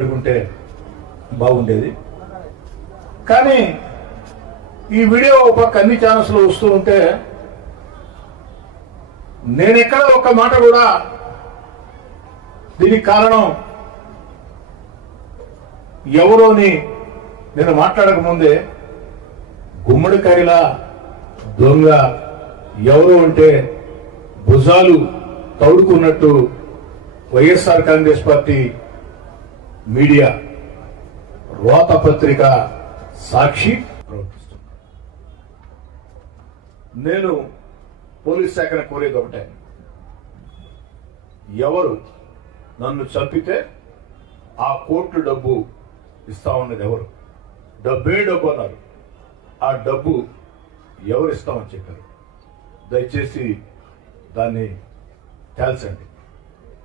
పెట్టుకుంటే బాగుండేది. కానీ ఈ వీడియో ఒక అన్ని ఛానల్స్ లో వస్తూ ఉంటే నేనెక్కడ ఒక మాట కూడా దీనికి కారణం ఎవరోని నేను మాట్లాడక ముందే గుమ్మడికాయలా దొంగ ఎవరు అంటే భుజాలు తౌడుకున్నట్టు వైఎస్ఆర్ కాంగ్రెస్ పార్టీ మీడియా రోత పత్రిక సాక్షి ప్రవర్తిస్తుంది. నేను పోలీస్ శాఖను కోరేది ఒకటే, ఎవరు నన్ను చంపితే ఆ కోర్టు డబ్బు ఇస్తా ఉన్నది ఎవరు? డబ్బే డబ్బు అన్నారు. ఆ డబ్బు ఎవరు ఇస్తామని చెప్పారు? దయచేసి దాన్ని తేల్చండి.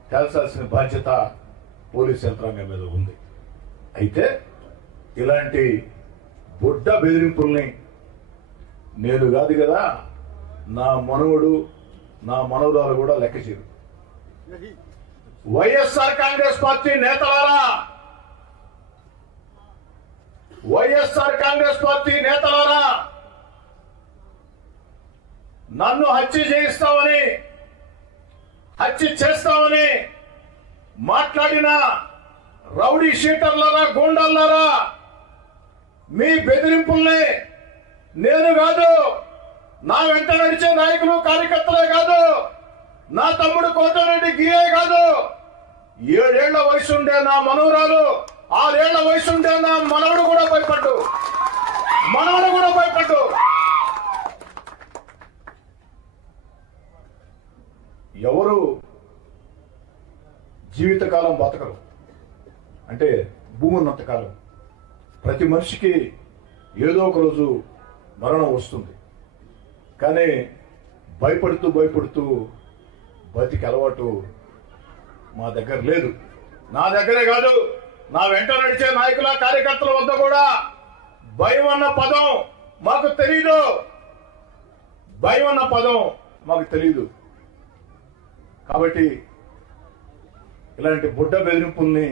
తేల్చాల్సిన బాధ్యత పోలీస్ యంత్రాంగం మీద ఉంది. అయితే ఇలాంటి బుడ్డ బెదిరింపుల్ని నేను కాదు కదా, నా మనవడు నా మనవరాలు కూడా లెక్క చేయరు. వైఎస్ఆర్ కాంగ్రెస్ పార్టీ నేతలారా, వైఎస్ఆర్ కాంగ్రెస్ పార్టీ నేతలారా, నన్ను హత్య చేయిస్తామని హత్య చేస్తామని మాట్లాడిన రౌడీ షీటర్లారా, గూండాలారా, మీ బెదిరింపుల్ని నేను కాదు, నా వెంట నడిచే నాయకులు కార్యకర్తలే కాదు, నా తమ్ముడు కోటరెడ్డి గియే కాదు, 7 ఏళ్ల వయసుండే నా మనవరాలు, 6 ఏళ్ల వయసుండే నా మనవడు కూడా భయపడ్డు. ఎవరు జీవితకాలం బతకరు అంటే భూమి ఉన్నంతకాలం ప్రతి మనిషికి ఏదో ఒక రోజు మరణం వస్తుంది. కానీ భయపడుతూ బతికి అలవాటు మా దగ్గర లేదు. నా దగ్గరే కాదు, నా వెంట నడిచే నాయకుల కార్యకర్తల వద్ద కూడా భయం అన్న పదం మాకు తెలీదు. భయం అన్న పదం మాకు తెలీదు. కాబట్టి ఇలాంటి బుడ్డ బెదిరింపుల్ని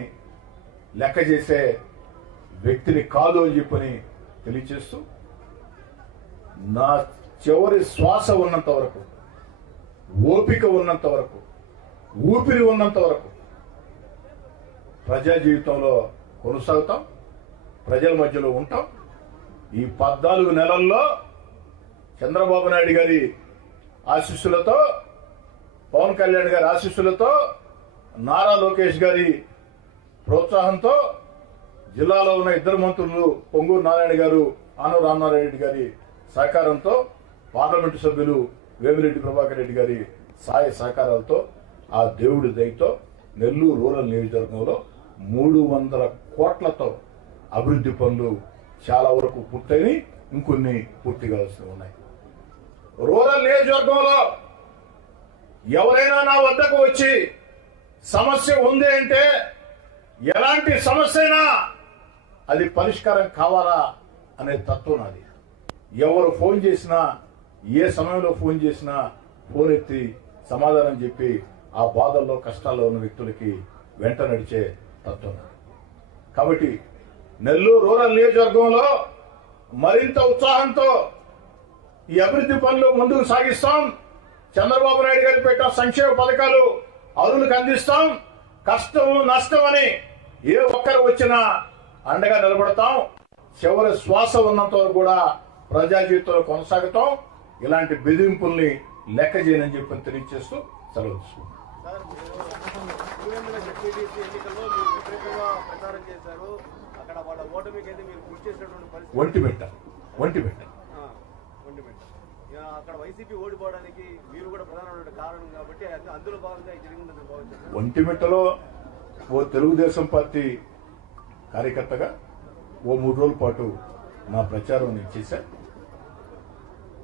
లెక్క చేసే వ్యక్తిని కాదు అని చెప్పని తెలియచేస్తూ, నా చివరి శ్వాస ఉన్నంత వరకు, ఓపిక ఉన్నంత వరకు, ఊపిరి ఉన్నంత వరకు ప్రజా జీవితంలో కొనసాగుతాం, ప్రజల మధ్యలో ఉంటాం. ఈ 14 నెలల్లో చంద్రబాబు నాయుడు గారి ఆశీస్సులతో, పవన్ కళ్యాణ్ గారి ఆశీస్సులతో, నారా లోకేష్ గారి ప్రోత్సాహంతో, జిల్లాలో ఉన్న 2 మంత్రులు పొంగూరు నారాయణ గారు, ఆనవ రామనారాయణ గారి సహకారంతో, పార్లమెంటు సభ్యులు వేమిరెడ్డి ప్రభాకర్ రెడ్డి గారి సహాయ సహకారాలతో, ఆ దేవుడి దయతో నెల్లూరు రూరల్ నియోజకవర్గంలో 300 కోట్లతో అభివృద్ధి పనులు చాలా వరకు పూర్తయి ఇంకొన్ని పూర్తి కావాల్సి ఉన్నాయి. రూరల్ నియోజకవర్గంలో ఎవరైనా నా వద్దకు వచ్చి సమస్య ఉంది అంటే, ఎలాంటి సమస్య అయినా అది పరిష్కారం కావాలా అనే తత్వం నాది. ఎవరు ఫోన్ చేసినా, ఏ సమయంలో ఫోన్ చేసినా ఫోన్ ఎత్తి సమాధానం చెప్పి ఆ బాధల్లో కష్టాల్లో ఉన్న వ్యక్తులకి వెంట నడిచే తత్వం నాది. కాబట్టి నెల్లూరు రూరల్ నియోజకవర్గంలో మరింత ఉత్సాహంతో ఈ అభివృద్ధి పనులు ముందుకు సాగిస్తాం. చంద్రబాబు నాయుడు గారు పెట్టిన సంక్షేమ పథకాలు అరువులకు అందిస్తాం. కష్టం నష్టం అని ఏ ఒక్కరు వచ్చినా అండగా నిలబడతాం. చివరి శ్వాస ఉన్నంత వరకు కూడా ప్రజా జీవితంలో కొనసాగుతాం. ఇలాంటి బెదిరింపుల్ని లెక్క చేయనని చెప్పి తెలియజేస్తూ సెలవు తీసుకుంటాం. ఒంటిమిట్ట అక్కడ వైసీపీ ఓడిపోవడానికి మీరు కూడా ప్రధానమైన కారణం కాబట్టి అందులో భాగంగా జరిగిందని భావించారు. ఒంటిమిట్టలో ఓ తెలుగుదేశం పార్టీ కార్యకర్తగా ఓ 3 రోజుల పాటు నా ప్రచారం నేను చేశాను.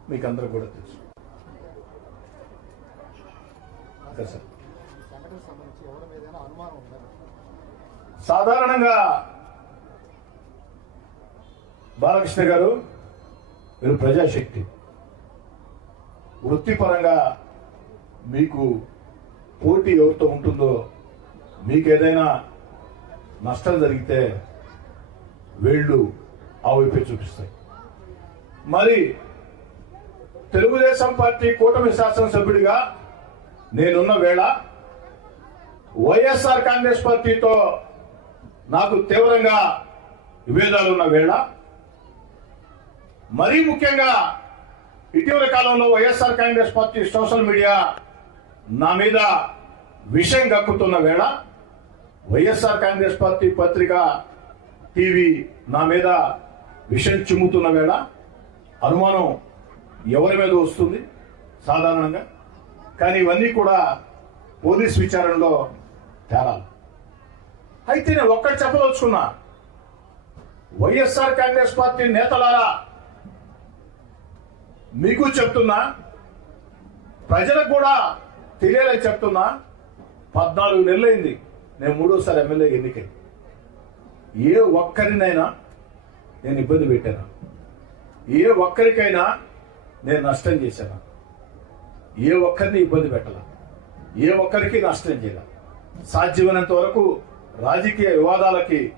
మీకు అందరూ కూడా తెలుసు. సాధారణంగా బాలకృష్ణ గారు, మీరు ప్రజాశక్తి, వృత్తిపరంగా మీకు పోటీ ఎవరితో ఉంటుందో, మీకు ఏదైనా నష్టం జరిగితే వేళ్ళు ఆ వైపే చూపిస్తాయి. మరి తెలుగుదేశం పార్టీ కూటమి శాసనసభ్యుడిగా నేనున్న వేళ వైఎస్ఆర్ కాంగ్రెస్ పార్టీతో నాకు తీవ్రంగా విభేదాలున్న వేళ, మరీ ముఖ్యంగా ఇటీవల కాలంలో YSR Congress party social media నా మీద విషయం కక్కుతున్న వేళ, వైఎస్ఆర్ కాంగ్రెస్ పార్టీ పత్రిక టీవీ నా మీద విషయం చిమ్ముతున్న వేళ అనుమానం ఎవరి మీద వస్తుంది సాధారణంగా. కానీ ఇవన్నీ కూడా పోలీస్ విచారణలో తేలాలి. అయితే నేను ఒక్కటి చెప్పదలుచుకున్నా, వైఎస్ఆర్ కాంగ్రెస్ పార్టీ నేతలారా మీకు చెప్తున్నా, ప్రజలకు కూడా తెలియాలని చెప్తున్నా, 14 నెలలైంది నేను 3వ ఎమ్మెల్యే ఎన్నికై. ఏ ఒక్కరినైనా నేను ఇబ్బంది పెట్టాను? ఏ ఒక్కరికైనా నేను నష్టం చేశాను? ఏ ఒక్కరిని ఇబ్బంది పెట్టాల? ఏ ఒక్కరికి నష్టం చేయాల? సాధ్యమైనంత వరకు రాజకీయ వివాదాలకి